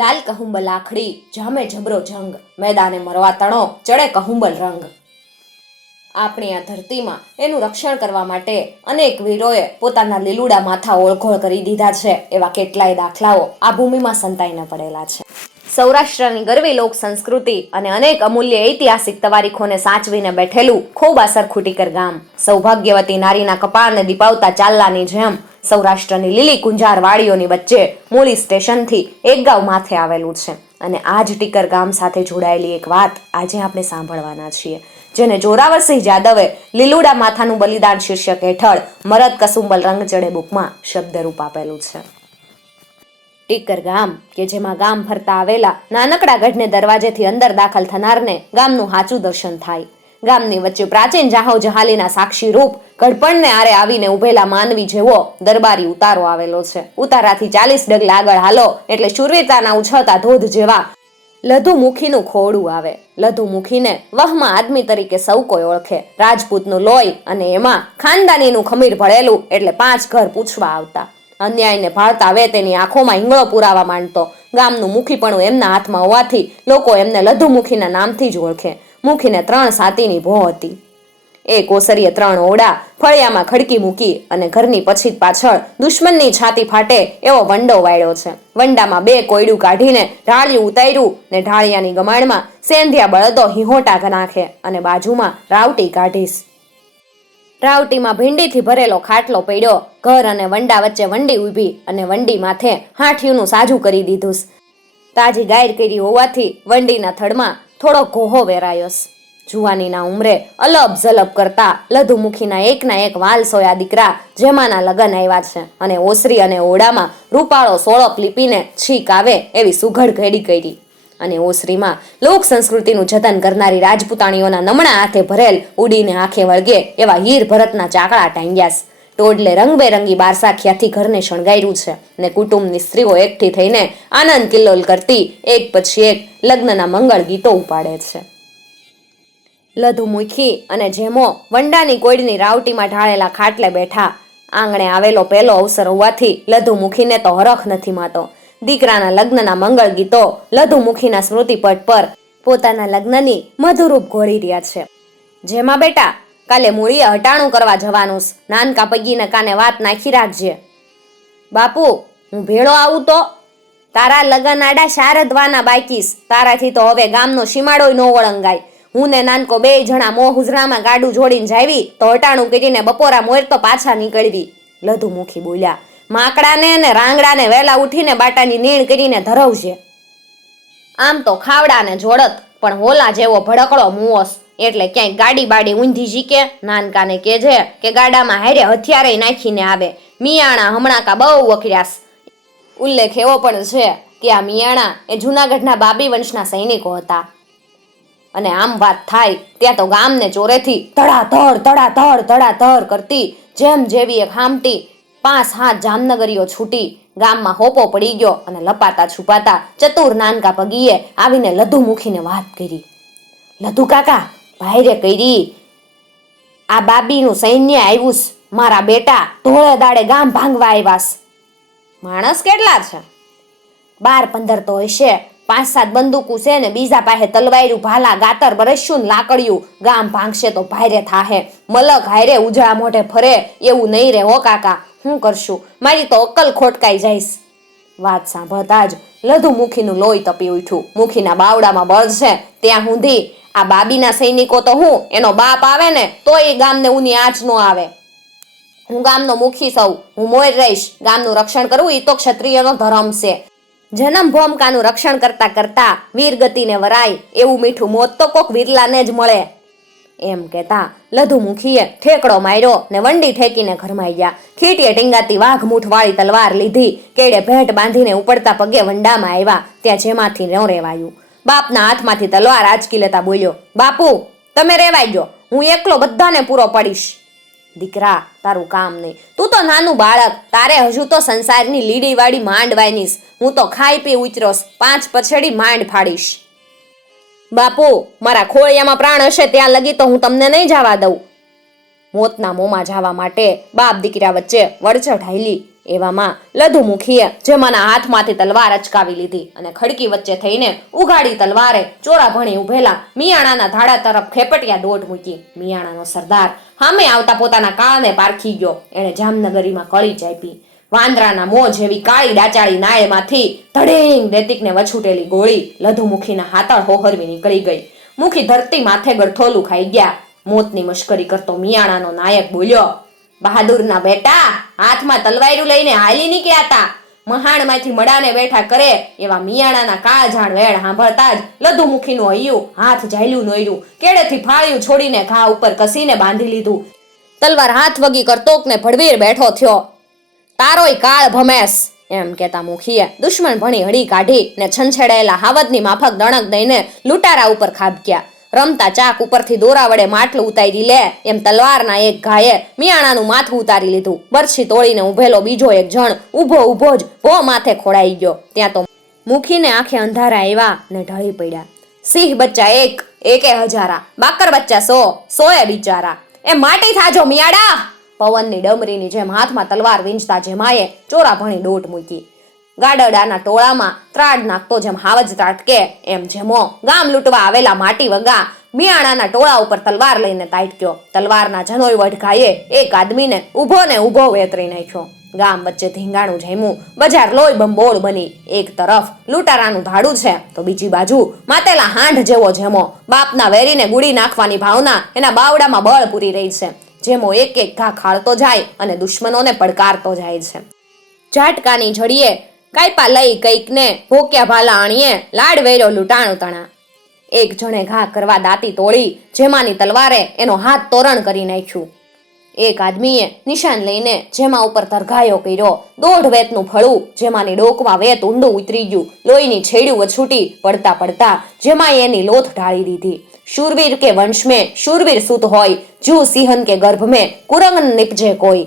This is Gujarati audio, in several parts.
લાલ કહુંબલ આખડી જામે જબરો જંગ, મેદાને મરવા તણો, ચડે કહુંબલ રંગ. આપણી આ ધરતીમાં એનું રક્ષણ કરવા માટે અનેક વીરોએ પોતાના લીલુડા માથા ઓળઘોળ કરી દીધા છે, એવા કેટલાય દાખલાઓ આ ભૂમિમાં સંતાઈને પડેલા છે. સૌરાષ્ટ્રની ગરવી લોક સંસ્કૃતિ અને અનેક અમૂલ્ય ઐતિહાસિક તવારીખોને સાચવીને બેઠેલું ખૂબ ખોબાસર ખૂટીકર ગામ. સૌભાગ્યવતી નારીના કપાળને દીપાવતા ચાલલાની જેમ સૌરાષ્ટ્રની લીલી કુંજાર વાડીઓની વચ્ચે મૂળી સ્ટેશનથી એક ગાવ માથે આવેલું છે. અને આ જ ટીકર ગામ સાથે જોડાયેલી એક વાત આજે આપણે સાંભળવાના છીએ. જેને જોરાવરસિંહ જાદવે લીલુડા માથાનું બલિદાન શીર્ષક હેઠળ મરદ કસુંબલ રંગચડે બુકમાં શબ્દરૂપ આપેલું છે. ટીકર ગામ, કે જેમાં ગામ ફરતા આવેલા નાનકડા ગઢને દરવાજેથી અંદર દાખલ થનારને ગામનું સાચું દર્શન થાય. ગામની વચ્ચે પ્રાચીન જાહો જહાલીના સાક્ષી રૂપ ગઢપણને આરે આવીને ઉભેલા માનવી જેવો દરબારી ઉતારો આવેલો છે. ઉતારાથી ચાલીસ ડગલા આગળ હાલો, એટલે શુરવીરતાના ઉછળતા ધોધ જેવા લધુમુખીનું ખોડું આવે. લધુમુખીને વહમાં આદમી તરીકે સૌ કોઈ ઓળખે. રાજપૂતનું લોહી અને એમાં ખાનદાનીનું ખમીર ભળેલું એટલે પાંચ ઘર પૂછવા આવતા. અન્યાયને ભાળતા વે તેની આંખોમાં હિંગળો પુરાવા માંડતો. ગામનું મુખીપણું એમના હાથમાં હોવાથી લોકો એમને લધુમુખીના નામથી જ ઓળખે. મુખીને ત્રણ સાતીની ભો હતી. એ કોસરીએ ત્રણ ઓડા ફળિયામાં ખડકી મૂકી અને ઘરની પછી પાછળ દુશ્મનની છાતી ફાટે એવો વંડો વાળ્યો છે. વંડામાં બે કોયડું કાઢીને ઢાળિયું ઉતાર્યું ને ઢાળિયાની ગમાણમાં સેંધિયા બળદો હિહોટા નાખે અને બાજુમાં રાવટી કાઢીશ. રાવટીમાં ભીંડીથી ભરેલો ખાટલો પડ્યો. ઘર અને વંડા વચ્ચે વંડી ઊભી અને વંડી માથે હાંઠિયુંનું સાજું કરી દીધું. તાજી ગાયર કરી હોવાથી વંડીના થડમાં થોડો ઘોહો વેરાયોસ જુવાનીના ઉંમરે અલબ ઝલબ કરતા લધુમુખીના એકના એક વાલ સોયા દીકરા જેમાના લગન આવ્યા છે અને ઓસરી અને ઓડામાં રૂપાળો સોળપ લીપીને છીક આવે એવી સુઘડ ઘડી કરી. અને ઓસરીમાં લોક સંસ્કૃતિનું જતન કરનારી રાજપૂતાણીઓના નમણા હાથે ભરેલ ઉડીને આંખે વળગે એવા હીર ભરતના ચાકડા ટાંગ્યાસ ટોડલે રંગબેરંગી બારસાખિયાથી ઘરને શણગાર્યું છે ને કુટુંબની સ્ત્રીઓ એકઠી થઈને આનંદ કિલ્લોલ કરતી એક પછી એક લગ્નના મંગળ ગીતો ઉપાડે છે. લધુમુખી અને જેમો વંડાની કોયડની રાવટીમાં ઢાળેલા ખાટલે બેઠા. આંગણે આવેલો પહેલો અવસર હોવાથી લધુમુખીને તો હરખ નથી માતો. દીકરાના લગ્નના મંગળ ગીતો લધુમુખીના સ્મૃતિપટ પર પોતાના લગ્નની મધુરૂપ ઘોરી રહ્યા છે. જેમાં બેટા કાલે મૂળીએ હટાણું કરવા જવાનું. નાનકા પગીને કાને વાત નાખી રાખજે. બાપુ, હું ભેળો આવું તો? તારા લગન આડા શારદવાના બાકીસ તારાથી તો હવે ગામનો સીમાડોય ન વળંગાય. હું ને નાનકો બે જણા મોં હુજરામાં ગાડું જોડીને જાવી, તો હટાણું કરીને બપોરા મોર તો પાછા નીકળવી. લધુમુખી બોલ્યા, માકડાને ને રાંગડાને વહેલા ઉઠીને બાટાની નીણ કરીને ધરવજે. આમ તો ખાવડાને જોડત, પણ હોલા જેવો ભડકડો મુઓસ. એટલે ક્યાંય ગાડી બાડી ઊંધી જીકે નાનકાને કે છે કે ગાડામાં હારે હથિયારે નાખીને આવે. મિયાણા હમણાં કા બહુ વખર્યાસ. ઉલ્લેખ એવો પણ છે કે આ મિયાણા એ જૂનાગઢના બાબી વંશના સૈનિકો હતા. અને આમ વાત થાય, ત્યાં તો ગામને ચોરેથી ધડાધડ ધડાધડ ધડાધડ કરતી, જેમ જેવી એક હામટી, પાંચ હાથ જામનગરીઓ છૂટી, ગામમાં હોપો પડી ગયો અને લપાતા છુપાતા ચતુર નાનકા પગીએ આવીને લધુ મૂકીને વાત કરી. લધુ કાકા ભાઈરે કરી, આ બાબીનું સૈન્ય આવ્યું મારા બેટા ધોળે દાડે ગામ ભાંગવા આવ્યાસ માણસ કેટલા છે? બાર પંદર તો હશે, પાંચ સાત બંદૂકું છે ને બીજા પાસે તલવાર્યું ભાલા, ગાતર બરસ્યું ને લાકડિયું, ગામ ભાંગશે તો ભાઈરે થાહે, મલક હાયરે ઉજળા મોઢે ફરે, એવું નહીં રે હો કાકા, હું કરશું? મારી તો અક્કલ ખોટકાઈ જઈશ. વાત સાંભળતા જ લધુ મુખીનું લોહી તપી ઉઠ્યું. મુખીના બાવડામાં બળ છે. ત્યાં સુધી આ બાબીના સૈનિકો તો હું, એનો બાપ આવે ને, તો એ ગામને ઉની આંચ નો આવે. હું ગામનો મુખી સૌ, હું મોર રહીશ. ગામનું રક્ષણ કરવું એ તો ક્ષત્રિયનો ધર્મ છે. જન્મ ભોમકાનું રક્ષણ કરતા કરતા વીર ગતિને વરાય, એવું મીઠું મોત તો કોક વિરલાને જ મળે. એમ કહેતા લધુમુખીએ ઠેકડો માર્યો ને વંડી ઠેકીને ઘરમાં ગયા. ખીટીએ ટીંગાતી વાઘ મૂઠવાળી તલવાર લીધી. કેડે ભેટ બાંધીને ઉપડતા પગે વંડામાં આવ્યા. ત્યાં જેમાંથી ન રેવાયું. બાપના હાથમાંથી તલવાર આંચકી લેતા બોલ્યો, બાપુ, તમે રેવાઈ ગયો. હું એકલો બધાને પૂરો પડીશ. દીકરા, તારું કામ નહીં. તું તો નાનું બાળક. તારે હજુ તો સંસારની લીડીવાળી માંડ વાયનીશ હું તો ખાઈ પી ઉચરોશ પાંચ પછેડી માંડ ફાડીશ. બાપુ, મારા ખોળિયામાં પ્રાણ હશે ત્યાં લગી તો હું તમને નહીં જવા દઉં. મોતના મોંમાં જવા માટે બાપ દીકરા વચ્ચે હાઈલી એવામાં લધુમુખીએ જેમાના હાથમાંથી તલવાર અચકાવી લીધી અને ખડકી વચ્ચે થઈને ઉઘાડી તલવારે ચોરા ભણી ઉભેલા મિયાણાના ધાડા તરફ ખેપટિયા દોટ મૂકી મિયાણાનો સરદાર સામે આવતા પોતાના કાળને પારખી ગયો. એણે જામનગરીમાં કળી ચાપી. વાંદરાના મો જેવી કાળી ડાચાળી નાળમાંથી ધડેંગ દેતિકને વછૂટેલી ગોળી લધુમુખીના હાથળ હોહરવી નીકળી ગઈ. મુખી ધરતી માથે ગરથોલું ખાઈ ગયા. મોતની મશ્કરી કરતો મિયાણાનો નાયક બોલ્યો, બહાદુરના બેટા, હાથમાં તલવાર્યું લઈને હાલી નીકળ્યા હતા મહાણમાંથી મડાને બેઠા કરે એવા મિયાણાના કાળઝાણ વેળ સાંભળતા જ લધુમુખીનું હૈયું હાથ ઝાલ્યું નોયરું. કેડેથી ફાળ્યું છોડીને ઘા ઉપર કસીને બાંધી લીધું. તલવાર હાથ વગી કરતોકને ભડવીર બેઠો થયો. તારોય કાળ ભમેશ. એમ કેતા મુખીએ દુશ્મન ભણી હળી કાઢી ને છંછેડાયેલા હાવદની માફક દણક દઈને લૂંટારા ઉપર ખાબક્યા. રમતા ચાક ઉપરથી દોરા વડે માટલું ઉતારી લે. એમ તલવારના એક ઘાયે મિયાણાનું માથું ઉતારી લીધું. બરછી તોડીને ઉભેલો બીજો એક જણ ઊભો ઊભો જ ભો માથે ખોડાઈ ગયો. ત્યાં તો મુખીને આંખે અંધારા આવ્યા ને ઢળી પડ્યા. સિંહ બચ્ચા એક, એકે હજારા. બાકર બચ્ચા સો, સોએ બિચારા. એ માટી થાજો મિયાડા! પવનની ડમરીની જેમ હાથમાં તલવાર વીંજતા જેમાએ ચોરા ભણી દોટ મૂકી. ગાડડાના ટોળામાં ત્રાડ નાખતો જેમ હાવજ ત્રાટકે એમ જેમો ગામ લૂંટવા આવેલા માટી વગા મિયાણાના ટોળા ઉપર તલવાર લઈને તાટક્યો. તલવારના જનોય વઢઘાએ એક આદમીને ઊભો ને ઊભો વેતરી નાખ્યો. ગામ વચ્ચે ધીંગાણું જેમું બજાર લોહી બંબોળ બની. એક તરફ લૂંટારાનું ધાડું છે તો બીજી બાજુ માતેલા હાંઢ જેવો જેમો. બાપના વેરીને ગુડી નાખવાની ભાવના એના બાવડામાં બળ પૂરી રહી છે. જેમો એક એક ઘા ખાળતો જાય અને દુશ્મનોને પડકારતો જાય છે. ઝાટકાની ઝડીએ કાયપા લઈ કઈકને ભોક્યા ભાલા આણીએ લાડ વેર્યો લૂંટાણું તણા. એક જણે ઘા કરવા દાંતી તોડી, જેમાની તલવારે એનો હાથ તોરણ કરી નાખ્યું. એક આદમીએ નિશાન લઈને જેમાં ઉપર તરઘાયો કર્યો. દોઢ વેતનું ફળું, જેમાંની ડોકમાં વેત ઊંડું ઉતરી ગયું. લોહીની છેડ્યું વછૂટી પડતા પડતા જેમાં એની લોથ ઢાળી દીધી. શૂરવીર કે વંશ મેં શૂરવીર સુત હોય, જુ સિંહન કે ગર્ભ મેં કુરંગન નિપજે કોઈ.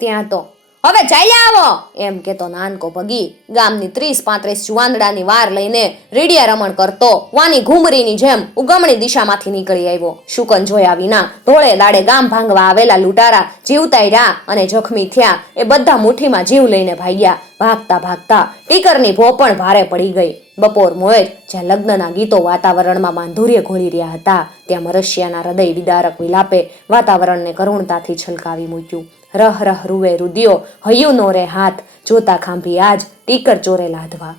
ત્યાં તો, હવે ચાલ્યા આવો! એમ કેતો નાનકો પગી ગામની ત્રીસ પાંત્રીસ જુવાંદડાની વાર લઈને રીડિયા રમણ કરતો વાની ઘૂમરીની જેમ ઉગમણી દિશામાંથી નીકળી આવ્યો. શુકન જોયા વિના ઢોળે દાડે ગામ ભાંગવા આવેલા લૂંટારા જીવતાઈ રહ્યા અને જખમી થયા. એ બધા મુઠ્ઠીમાં જીવ લઈને ભાગ્યા. ભાગતા ભાગતા ટીકરની ભો પણ ભારે પડી ગઈ. બપોર મોય જ્યાં લગ્નના ગીતો વાતાવરણમાં માંધુર્ય ઘોળી રહ્યા હતા, ત્યાં મરશિયાના હૃદય વિદારક વિલાપે વાતાવરણને કરુણતાથી છલકાવી મૂક્યું. રહ રહ, રૂવે રુદિયો, હૈયું નો રે હાથ, જોતા ખાંભી આજ, ટીકર ચોરે લાધવા.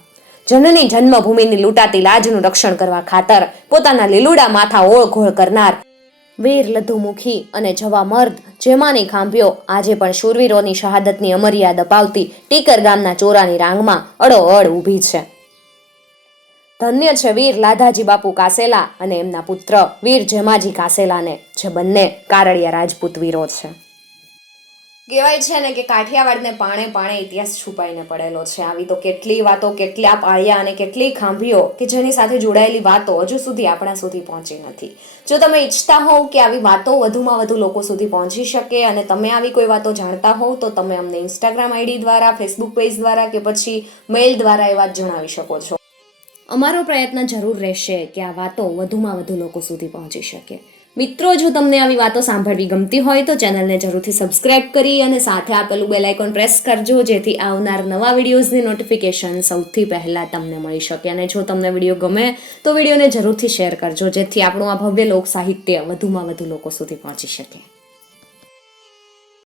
જનની જન્મભૂમિની લૂંટાતી લાજનું રક્ષણ કરવા ખાતર પોતાના લીલુડા માથા ઓળઘોળ કરનાર વીર લધુમુખી અને જવા મર્દ જેમાની ખાંભ્યો આજે પણ શૂરવીરોની શહાદતની અમર્યાદ અપાવતી ટીકર ગામના ચોરાની રાંગમાં અડોઅડ ઊભી છે. ધન્ય છે વીર લાધાજી બાપુ કાસેલા અને એમના પુત્ર વીર જેમાજી કાસેલાને જે બંને કારડિયા રાજપૂત વીરો છે. કહેવાય છે ને કે કાઠિયાવાડને પાણે પાણે ઇતિહાસ છુપાઈને પડેલો છે. આવી તો કેટલી વાતો, કેટલા પાળિયા અને કેટલી ખાંભીઓ કે જેની સાથે જોડાયેલી વાતો હજુ સુધી આપણા સુધી પહોંચી નથી. જો તમે ઈચ્છતા હોવ કે આવી વાતો વધુમાં વધુ લોકો સુધી પહોંચી શકે અને તમે આવી કોઈ વાતો જાણતા હોવ, તો તમે અમને ઇન્સ્ટાગ્રામ આઈડી દ્વારા ફેસબુક પેજ દ્વારા કે પછી મેઇલ દ્વારા એ વાત જણાવી શકો છો. અમારો પ્રયત્ન જરૂર રહેશે કે આ વાતો વધુમાં વધુ લોકો સુધી પહોંચી શકે. મિત્રો, જો તમને આવી વાતો સાંભળવી ગમતી હોય તો ચેનલને જરૂરથી સબસ્ક્રાઇબ કરી અને સાથે આપેલું બેલ આઇકોન પ્રેસ કરજો, જેથી આવનાર નવા વિડીયોઝની નોટિફિકેશન સૌથી પહેલાં તમને મળી શકે. અને જો તમને વીડિયો ગમે તો વિડીયોને જરૂરથી શેર કરજો, જેથી આપણું આ ભવ્ય લોક સાહિત્ય વધુમાં વધુ લોકો સુધી પહોંચી શકે.